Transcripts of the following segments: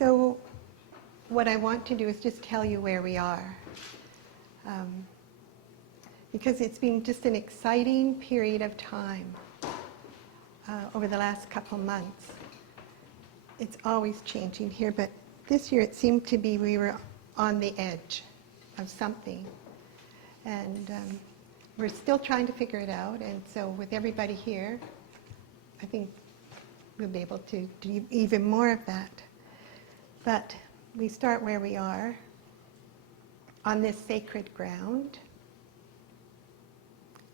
So what I want to do is just tell you where we are. Because it's been just an exciting period of time over the last couple months. It's always changing here, but this year it seemed to be we were on the edge of something. And we're still trying to figure it out, and so with everybody here, I think we'll be able to do even more of that. But we start where we are, on this sacred ground,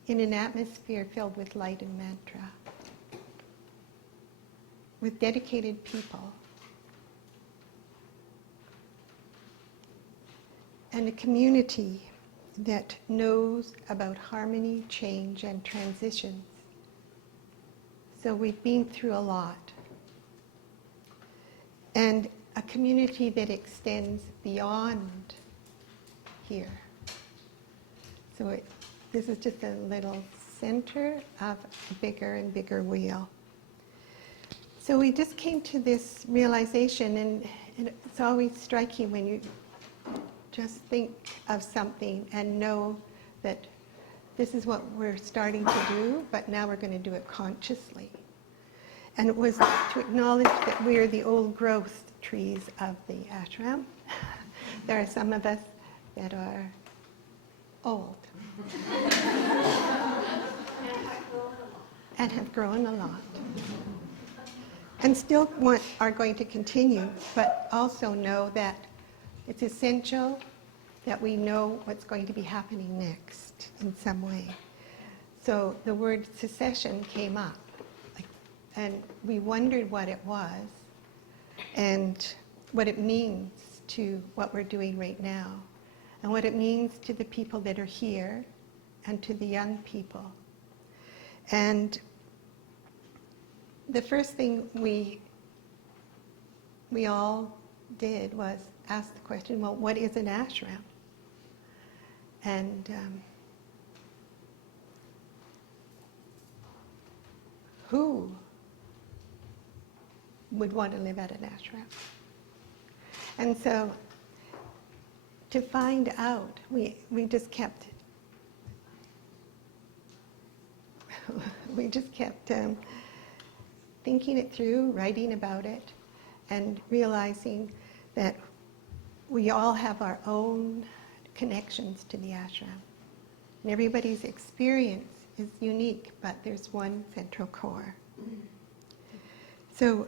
in an atmosphere filled with light and mantra, with dedicated people, and a community that knows about harmony, change, and transitions. So we've been through a lot. And a community that extends beyond here. So this is just a little center of a bigger and bigger wheel. So we just came to this realization, and it's always striking when you just think of something and know that this is what we're starting to do, but now we're going to do it consciously. And it was to acknowledge that we're the old growth trees of the ashram. There are some of us that are old and have grown a lot. And still are going to continue, but also know that it's essential that we know what's going to be happening next in some way. So the word secession came up, and we wondered what it was and what it means to what we're doing right now, and what it means to the people that are here and to the young people. And the first thing we all did was ask the question, well, what is an ashram? And who would want to live at an ashram? And so to find out, we just kept thinking it through, writing about it, and realizing that we all have our own connections to the ashram. And everybody's experience is unique, but there's one central core. So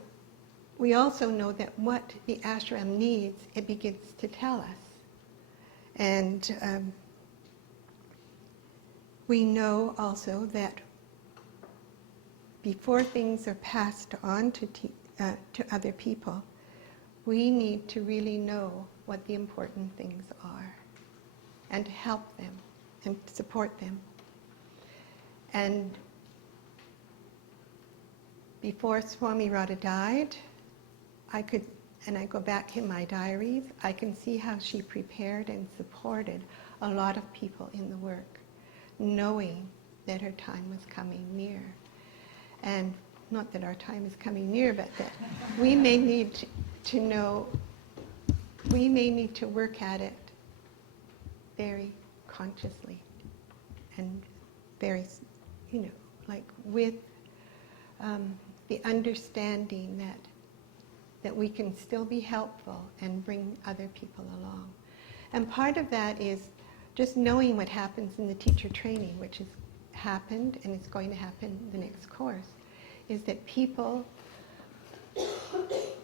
we also know that what the ashram needs, it begins to tell us. And we know also that before things are passed on to other people, we need to really know what the important things are and to help them and support them. And before Swami Radha died, I go back in my diaries, I can see how she prepared and supported a lot of people in the work, knowing that her time was coming near. And not that our time is coming near, but that we may need to know, we may need to work at it very consciously and very, like with the understanding that we can still be helpful and bring other people along. And part of that is just knowing what happens in the teacher training, which has happened and is going to happen the next course, is that people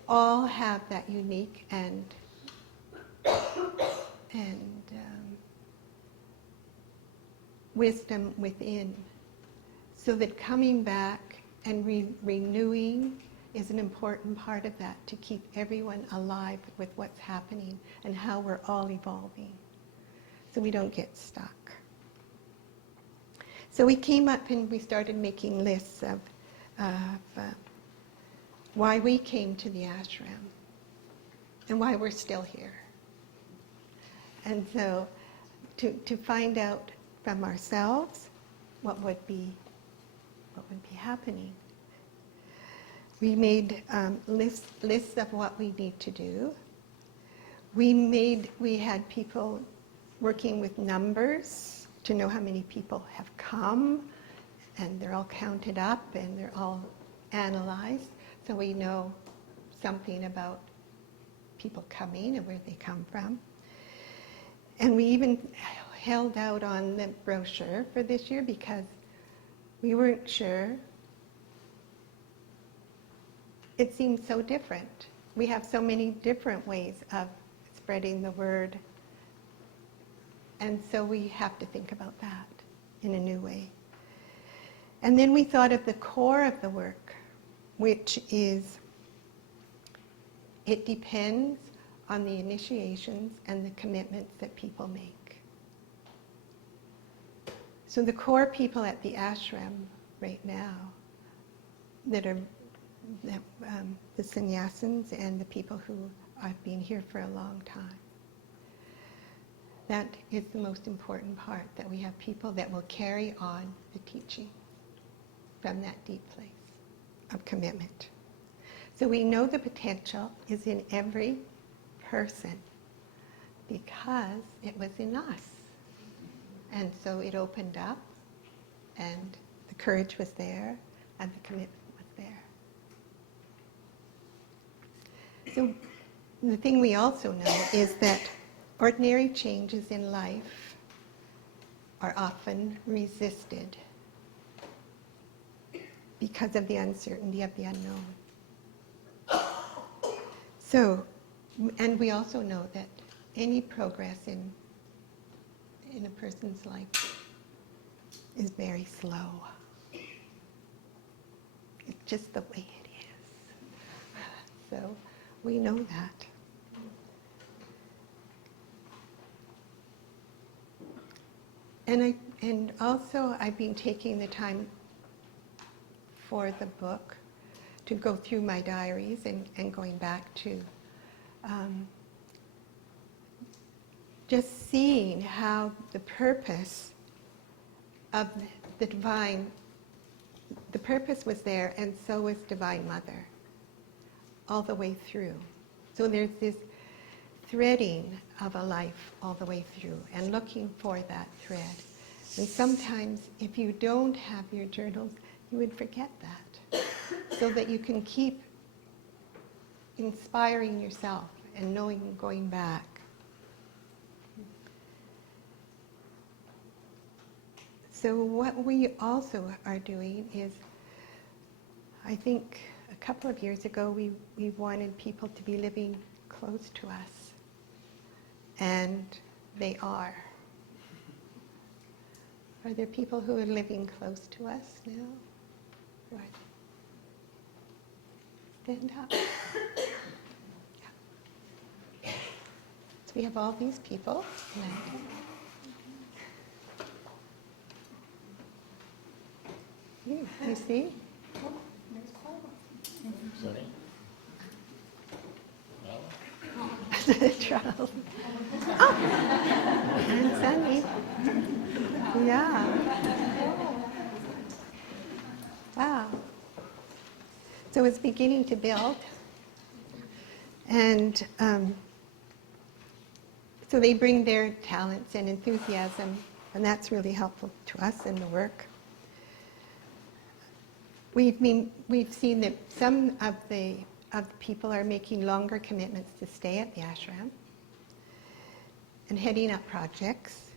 all have that unique and wisdom within, so that coming back and renewing is an important part of that, to keep everyone alive with what's happening and how we're all evolving, so we don't get stuck. So we came up and we started making lists of why we came to the ashram and why we're still here. And so to find out from ourselves what would be happening, We made lists of what we need to do. We had people working with numbers to know how many people have come, and they're all counted up and they're all analyzed, so we know something about people coming and where they come from. And we even held out on the brochure for this year because we weren't sure. It seems so different. We have so many different ways of spreading the word. And so we have to think about that in a new way. And then we thought of the core of the work, which is, it depends on the initiations and the commitments that people make. So the core people at the ashram right now that are the sannyasins and the people who have been here for a long time. That is the most important part, that we have people that will carry on the teaching from that deep place of commitment. So we know the potential is in every person because it was in us. And so it opened up and the courage was there and the commitment was there. So the thing we also know is that ordinary changes in life are often resisted because of the uncertainty of the unknown. So, and we also know that any progress in a person's life is very slow. It's just the way it is. So we know that. And also I've been taking the time for the book to go through my diaries and going back to just seeing how the purpose of the divine, the purpose was there, and so was Divine Mother all the way through. So there's this threading of a life all the way through and looking for that thread. And sometimes if you don't have your journals, you would forget that, so that you can keep inspiring yourself and knowing and going back. So what we also are doing is, I think a couple of years ago we wanted people to be living close to us. And they are. Are there people who are living close to us now? Right. Stand up. Yeah. So we have all these people. You see? Sorry? Charles. Oh, and Sunny. Yeah. Wow. So it's beginning to build. And so they bring their talents and enthusiasm, and that's really helpful to us in the work. We've seen that some of the people are making longer commitments to stay at the ashram and heading up projects.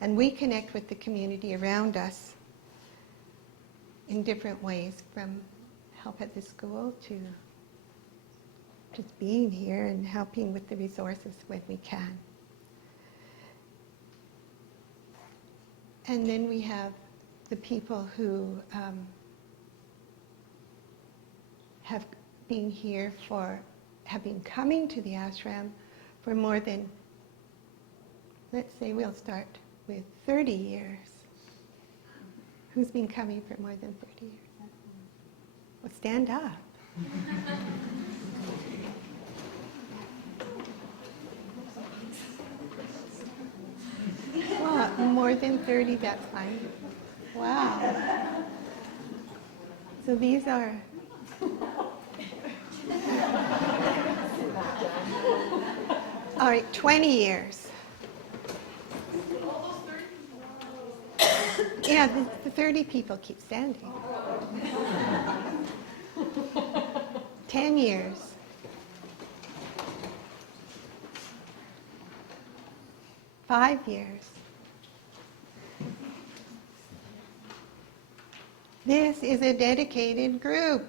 And we connect with the community around us in different ways, from help at the school to just being here and helping with the resources when we can. And then we have the people who have been here have been coming to the ashram for more than, let's say we'll start with 30 years. Who's been coming for more than 30 years? Well, stand up. Well, more than 30, that's fine. Wow. So these are All right, 20 years. Yeah, the 30 people keep standing. 10 years. 5 years. This is a dedicated group.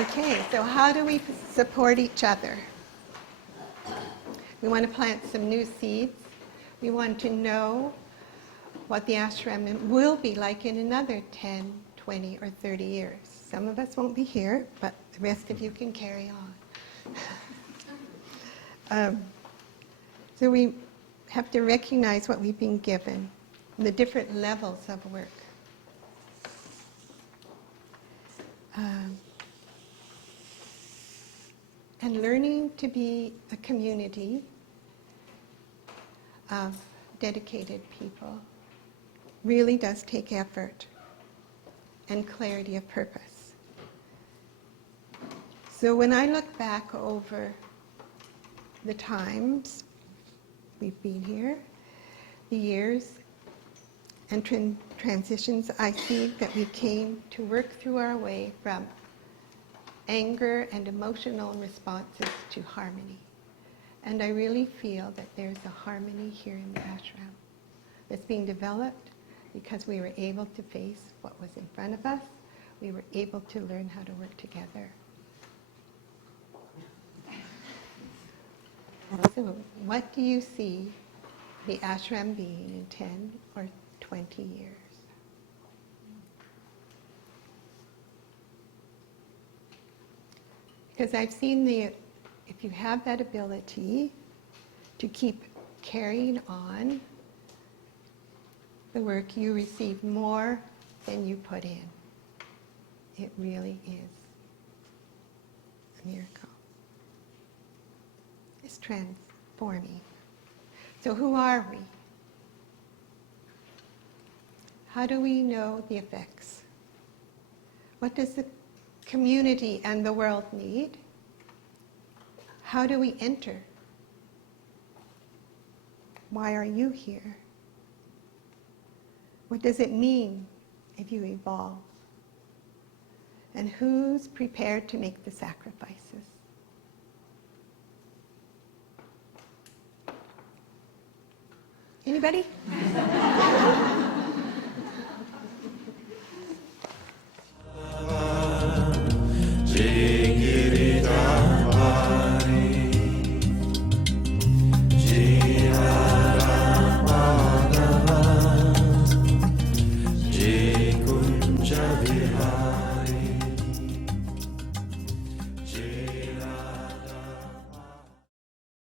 Okay, so how do we support each other? We want to plant some new seeds. We want to know what the ashram will be like in another 10, 20, or 30 years. Some of us won't be here, but the rest of you can carry on. So we have to recognize what we've been given, the different levels of work. And learning to be a community of dedicated people really does take effort and clarity of purpose. So when I look back over the times we've been here, the years and transitions, I see that we came to work through our way from anger and emotional responses to harmony. And I really feel that there's a harmony here in the ashram that's being developed because we were able to face what was in front of us. We were able to learn how to work together. So what do you see the ashram being in 10 or 20 years? Because I've seen if you have that ability to keep carrying on the work, you receive more than you put in. It really is a miracle. It's transforming. So who are we? How do we know the effects? What does the community and the world need? How do we enter? Why are you here? What does it mean if you evolve? And who's prepared to make the sacrifices? Anybody?